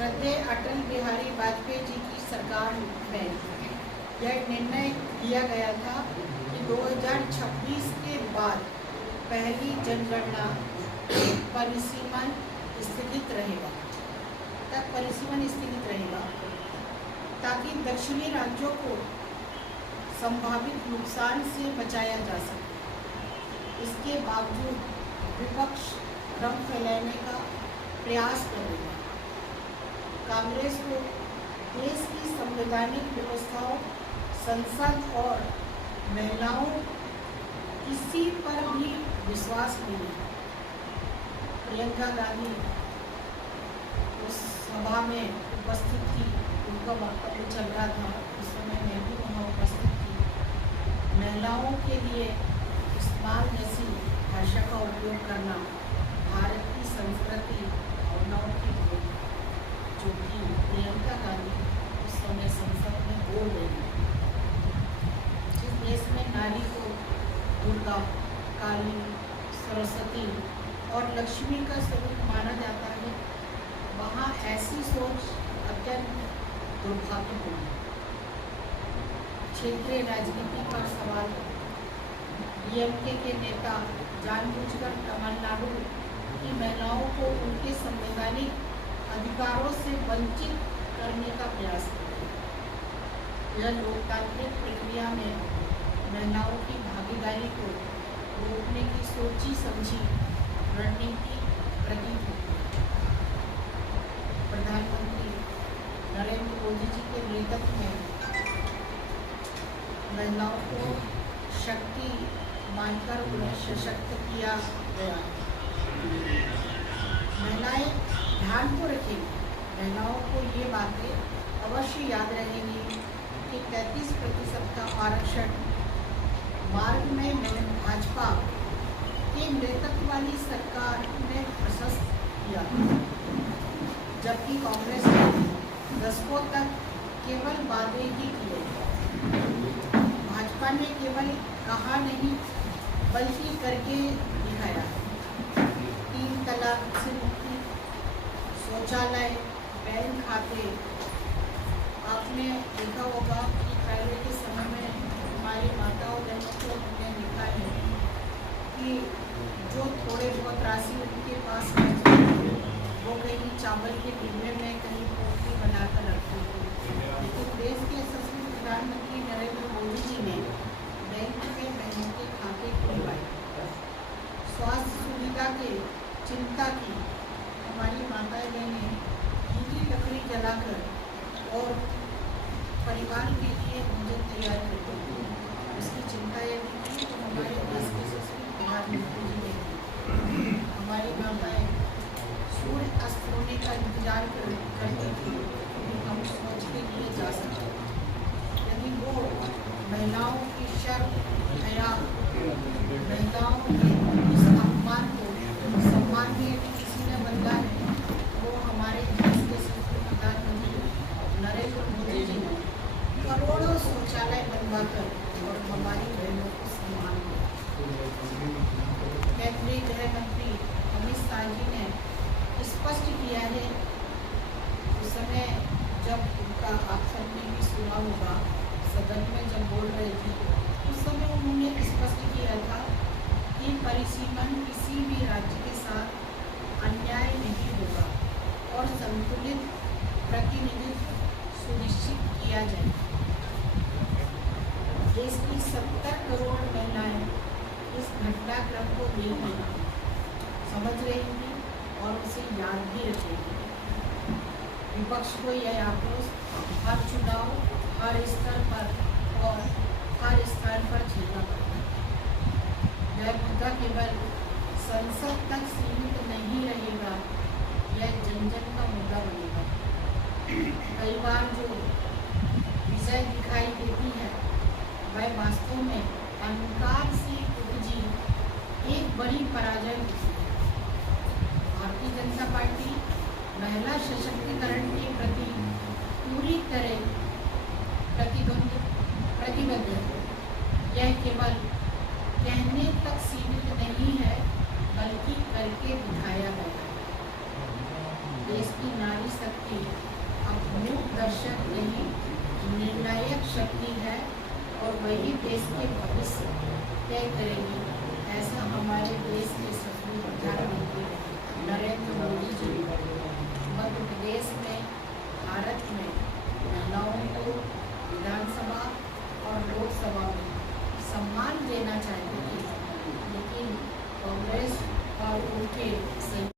श्रद्धेय अटल बिहारी वाजपेयी जी की सरकार में यह निर्णय लिया गया था कि 2026 के बाद पहली जनगणना परिसीमन स्थगित रहेगा ताकि दक्षिणी राज्यों को संभावित नुकसान से बचाया जा सके। इसके बावजूद विपक्ष भ्रम फैलाने का प्रयास करेगा। कांग्रेस को देश की संवैधानिक व्यवस्थाओं, संसद और महिलाओं किसी पर भी विश्वास नहीं है। प्रियंका गांधी उस सभा में उपस्थित थी, उनका वक्तव्य चल रहा था, उस समय मैं भी वहाँ उपस्थित थी। महिलाओं के लिए इस्तेमाल जैसी भाषा का उपयोग करना भारत की संस्कृति भावनाओं की विरोध है, जो कि प्रियंका गांधी उस समय संसद में बोल रही है। जिस देश में नारी को दुर्गा, काली, सरस्वती और लक्ष्मी का स्वरूप माना जाता है, वहाँ ऐसी सोच अत्यंत दुर्भाग्यपूर्ण है। क्षेत्रीय राजनीति पर सवाल। डीएमके के नेता जानबूझकर तमिलनाडु की महिलाओं को उनके संवैधानिक अधिकारों से वंचित करने का प्रयास करते। यह लोकतांत्रिक प्रक्रिया में महिलाओं की भागीदारी को रोकने की सोची समझी रणनीति प्रतीत होती है। प्रधानमंत्री नरेंद्र मोदी जी के नेतृत्व में महिलाओं को शक्ति मानकर उन्हें सशक्त किया गया। महिलाएं ध्यान को रखेंगी। महिलाओं को ये बातें अवश्य याद रहेंगी कि 33% का आरक्षण मार्ग में भाजपा के नेतृत्व वाली सरकार ने प्रशस्त किया, जबकि कांग्रेस ने दशकों तक केवल वादे ही किए। भाजपा ने केवल कहा नहीं बल्कि करके दिखाया। 3 तलाक से मुक्ति, शौचालय, बैंक खाते। आपने देखा होगा कि पहले के समय में हमारी माताओं बहनों को हमने देखा है कि जो थोड़े बहुत राशि उनके पास रहती थी, वो कहीं चावल के डिब्बे में, कहीं पोटली बनाकर रखती थी। लेकिन देश के यशस्वी प्रधानमंत्री नरेंद्र मोदी जी ने बैंक में बहनों के खाते खुलवाए। स्वास्थ्य सुविधा की चिंता की। हमारी माताएं बहनें गीली लकड़ी जलाकर और परिवार के लिए भोजन तैयार करती थी। उसकी चिंता यदि की तो हमारे देश के यशस्वी प्रधानमंत्री जी ने की। हमारी माताएं सूर्य अस्त होने का इंतजार करती थी कि हम सोच के लिए जा सकते। यदि वो महिलाओं की शर्म, हया, महिलाओं के इस अपमान को सम्मान में किसी ने बदला है, वो हमारे देश के यशस्वी प्रधानमंत्री नरेंद्र मोदी जी ने करोड़ों शौचालय बनवाकर और हमारी बहनों को सम्मान दिया। केंद्रीय गृह मंत्री अमित शाह जी ने स्पष्ट किया है, उस समय जब उनका आपत्ति भी सुना होगा, सदन में जब बोल रहे थे, उस समय उन्होंने स्पष्ट किया था कि परिसीमन किसी भी राज्य के साथ अन्याय नहीं होगा और संतुलित प्रतिनिधित्व सुनिश्चित किया जाएगा। देश की 70 करोड़ महिलाएं इस घटनाक्रम को देखी, समझ रही थी और उसे याद भी रखेगी। विपक्ष को यह आक्रोश हर चुनाव, हर स्तर पर और हर स्थान पर झेलना पड़ता है। यह मुद्दा केवल संसद तक सीमित नहीं रहेगा, यह जन जन का मुद्दा बनेगा। कई बार जो विजय दिखाई देती है, वह वास्तव में अहंकार से उपजी एक बड़ी पराजय होती है। भारतीय जनता पार्टी महिला सशक्तिकरण के प्रति पूरी तरह प्रतिबद्ध है। यह केवल कहने तक सीमित नहीं है, बल्कि करके दिखाया गया है। देश की नारी शक्ति मार्गदर्शक नहीं, निर्णायक शक्ति है और वही देश के भविष्य तय करेगी, ऐसा हमारे देश के सफल प्रधानमंत्री नरेंद्र मोदी